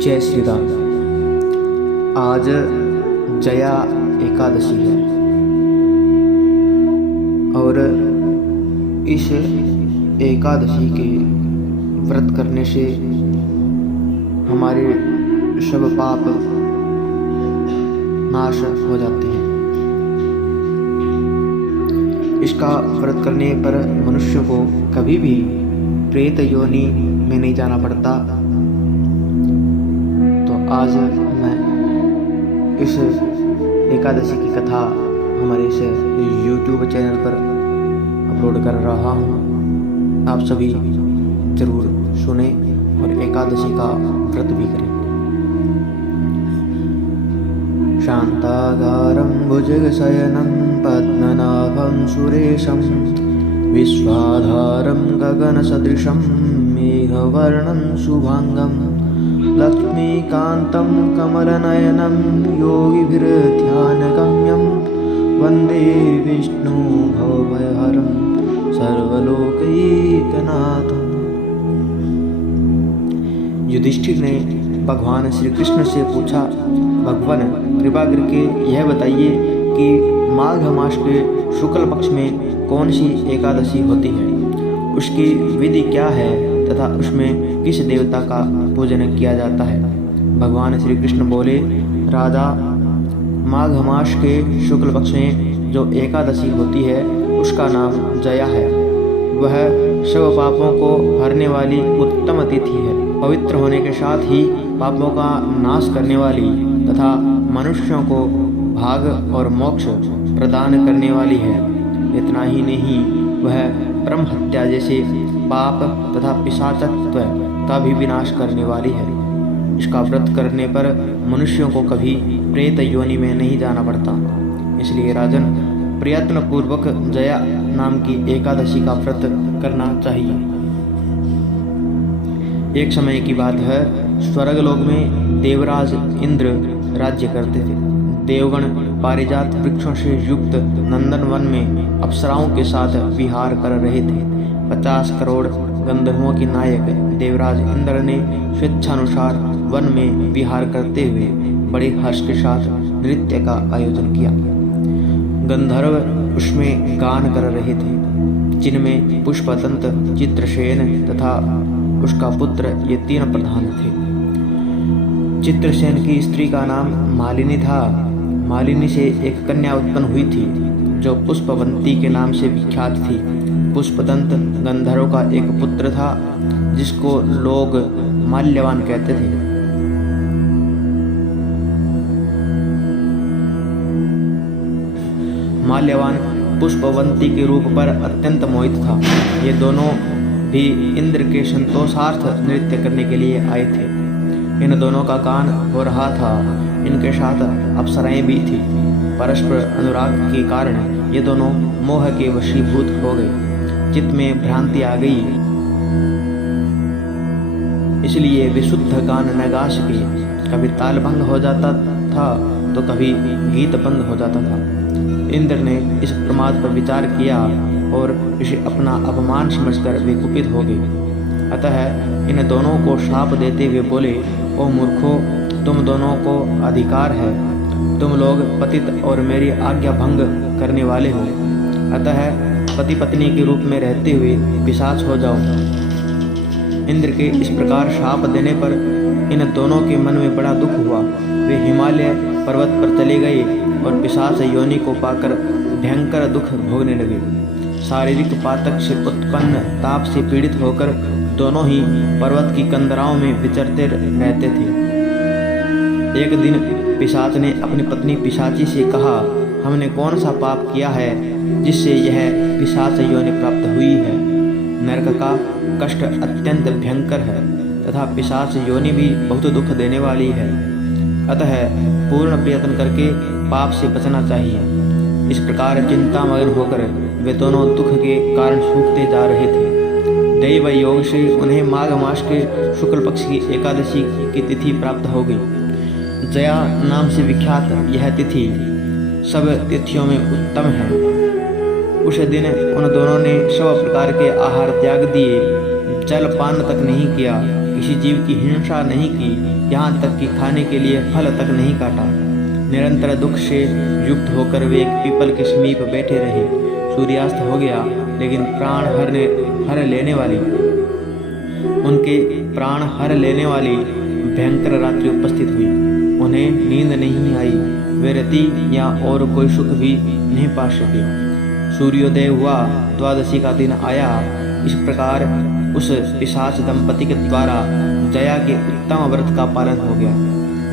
जय श्री राम। आज जया एकादशी है और इस एकादशी के व्रत करने से हमारे सब पाप नाश हो जाते हैं। इसका व्रत करने पर मनुष्य को कभी भी प्रेत योनि में नहीं जाना पड़ता। तो आज मैं इस एकादशी की कथा हमारे इस YouTube चैनल पर अपलोड कर रहा हूँ। आप सभी जरूर सुने और एकादशी का व्रत भी करें। शांताकारं भुजगशयनं पद्मनाभं सुरेशं विश्वाधारं गगनसदृशं मेघवर्णं शुभांगं लक्ष्मीकान्तं कमलनयनं योगिभिर्ध्यानगम्यं वन्दे विष्णु भवभयहरं सर्वलोकैकनाथम्। युधिष्ठिर ने भगवान श्री कृष्ण से पूछा, भगवान कृपा करके यह बताइए कि माघ मास के शुक्ल पक्ष में कौन सी एकादशी होती है, उसकी विधि क्या है तथा उसमें किस देवता का पूजन किया जाता है। भगवान श्री कृष्ण बोले, राजा, माघ मास के शुक्ल पक्ष में जो एकादशी होती है उसका नाम जया है। वह सब पापों को हरने वाली उत्तम तिथि है। पवित्र होने के साथ ही पापों का नाश करने वाली तथा मनुष्यों को भाग और मोक्ष प्रदान करने वाली है। इतना ही नहीं, वह ब्रह्म हत्या जैसे पाप तथा पिशाचत्व का भी विनाश करने वाली है। इसका व्रत करने पर मनुष्यों को कभी प्रेत योनि में नहीं जाना पड़ता। इसलिए राजन, प्रयत्न पूर्वक जया नाम की एकादशी का व्रत करना चाहिए। एक समय की बात है, स्वर्गलोक में देवराज इंद्र राज्य करते थे। देवगण पारिजात वृक्षों से युक्त नंदन वन में अप्सराओं के साथ विहार कर रहे थे। 50 करोड़ गंधर्वों के नायक देवराज इंद्र ने स्वेच्छानुसार वन में विहार करते हुए बड़े हर्ष के साथ नृत्य का आयोजन किया। गंधर्व उसमें गान कर रहे थे, जिनमें पुष्पदंत, चित्रसेन तथा उसका पुत्र ये 3 प्रधान थे। चित्रसेन की स्त्री का नाम मालिनी था। मालिनी से एक कन्या उत्पन्न हुई थी जो पुष्पवंती के नाम से विख्यात थी। पुष्पदंत गंधर्व का एक पुत्र था जिसको लोग माल्यवान कहते थे। माल्यवान पुष्पवंती के रूप पर अत्यंत मोहित था। ये दोनों भी इंद्र के संतोषार्थ नृत्य करने के लिए आए थे। इन दोनों का गान हो रहा था। इनके साथ अप्सराएं भी थी। परस्पर अनुराग के कारण ये दोनों मोह के वशीभूत हो गए। चित्त में भ्रांति आ गई, इसलिए विशुद्ध गान न गा सके। कभी ताल भंग हो जाता था तो कभी गीत बंद हो जाता था। इंद्र ने इस प्रमाद पर विचार किया और इसे अपना अपमान समझकर वे कुपित हो गए। अतः इन दोनों को शाप देते हुए बोले, ओ मूर्खों, तुम दोनों को अधिकार है। तुम लोग पतित और मेरी आज्ञा भंग करने वाले हो। अतः पति पत्नी के रूप में रहते हुए पिशाच हो जाओ। इंद्र के इस प्रकार शाप देने पर इन दोनों के मन में बड़ा दुख हुआ। वे हिमालय पर्वत पर चले गए और पिशाच योनि को पाकर भयंकर दुख भोगने लगे। शारीरिक पातक से उत्पन्न ताप से पीड़ित होकर दोनों ही पर्वत की कंदराओं में विचरते रहते थे। एक दिन पिशाच ने अपनी पत्नी पिशाची से कहा, हमने कौन सा पाप किया है जिससे यह पिशाच योनि प्राप्त हुई है। नरक का कष्ट अत्यंत भयंकर है तथा पिशाच योनि भी बहुत दुख देने वाली है। अतः पूर्ण प्रयत्न करके पाप से बचना चाहिए। इस प्रकार चिंता मग्न होकर वे दोनों दुख के कारण सूखते जा रहे थे। दैव योग से उन्हें माघ मास के शुक्ल पक्ष की एकादशी की तिथि प्राप्त हो गई। जया नाम से विख्यात यह तिथि सब तिथियों में उत्तम है। उस दिन उन दोनों ने सब प्रकार के आहार त्याग दिए। जल पान तक नहीं किया, किसी जीव की हिंसा नहीं की, यहाँ तक कि खाने के लिए फल तक नहीं काटा। निरंतर दुख से युक्त होकर वे एक पीपल के समीप बैठे रहे। सूर्यास्त हो गया, लेकिन उनके प्राण हर लेने वाली भयंकर रात्रि उपस्थित हुई। उन्हें नींद नहीं आई, वे रति या और कोई सुख भी नहीं पा सके। सूर्योदय हुआ, द्वादशी का दिन आया। इस प्रकार उस पिशाच दंपति के द्वारा जया के उत्तम व्रत का पालन हो गया।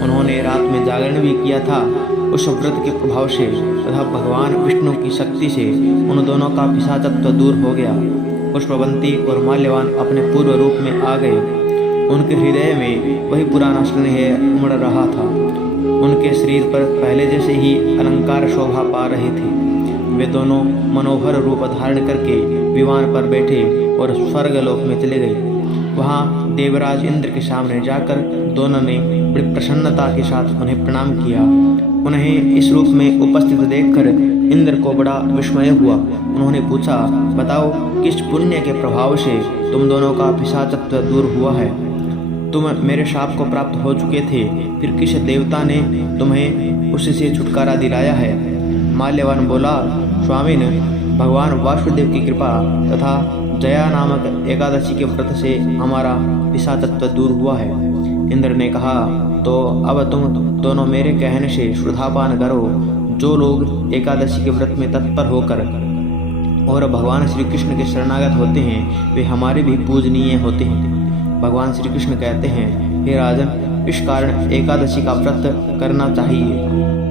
उन्होंने रात में जागरण भी किया था। उस व्रत के प्रभाव से तथा भगवान विष्णु की शक्ति से उन दोनों का पिशाचत्व दूर हो गया। पुष्पवंती और माल्यवान अपने पूर्व रूप में आ गए। उनके हृदय में वही पुराना स्नेह उमड़ रहा था। उनके शरीर पर पहले जैसे ही अलंकार शोभा पा रहे थे। वे दोनों मनोहर रूप धारण करके विमान पर बैठे और स्वर्गलोक में चले गए। वहाँ देवराज इंद्र के सामने जाकर दोनों ने बड़ी प्रसन्नता के साथ उन्हें प्रणाम किया। उन्हें इस रूप में उपस्थित देखकर इंद्र को बड़ा विस्मय हुआ। उन्होंने पूछा, बताओ किस पुण्य के प्रभाव से तुम दोनों का पिशाचत्व दूर हुआ है? तुम मेरे शाप को प्राप्त हो चुके थे, फिर किस देवता ने तुम्हें उससे छुटकारा दिलाया है? माल्यवान बोला, स्वामिन, भगवान वासुदेव की कृपा तथा जया नामक एकादशी के व्रत से हमारा पिशाचत्व दूर हुआ है। इंद्र ने कहा, तो अब तुम दोनों मेरे कहने से श्रद्धापान करो। जो लोग एकादशी के व्रत में तत्पर होकर और भगवान श्री कृष्ण के शरणागत होते हैं, वे हमारे भी पूजनीय होते हैं। भगवान श्री कृष्ण कहते हैं, हे राजन, इस कारण एकादशी का व्रत करना चाहिए।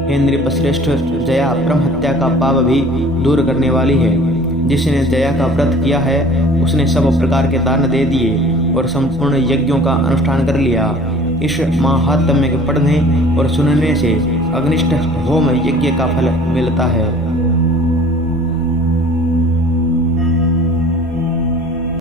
हे नृपश्रेष्ठ, जया ब्रह्म हत्या का पाप भी दूर करने वाली है। जिसने जया का व्रत किया है, उसने सब प्रकार के दान दे दिए और संपूर्ण यज्ञों का अनुष्ठान कर लिया। इस महात्म्य के पढ़ने और सुनने से अग्निष्ठ होम यज्ञ का फल मिलता है।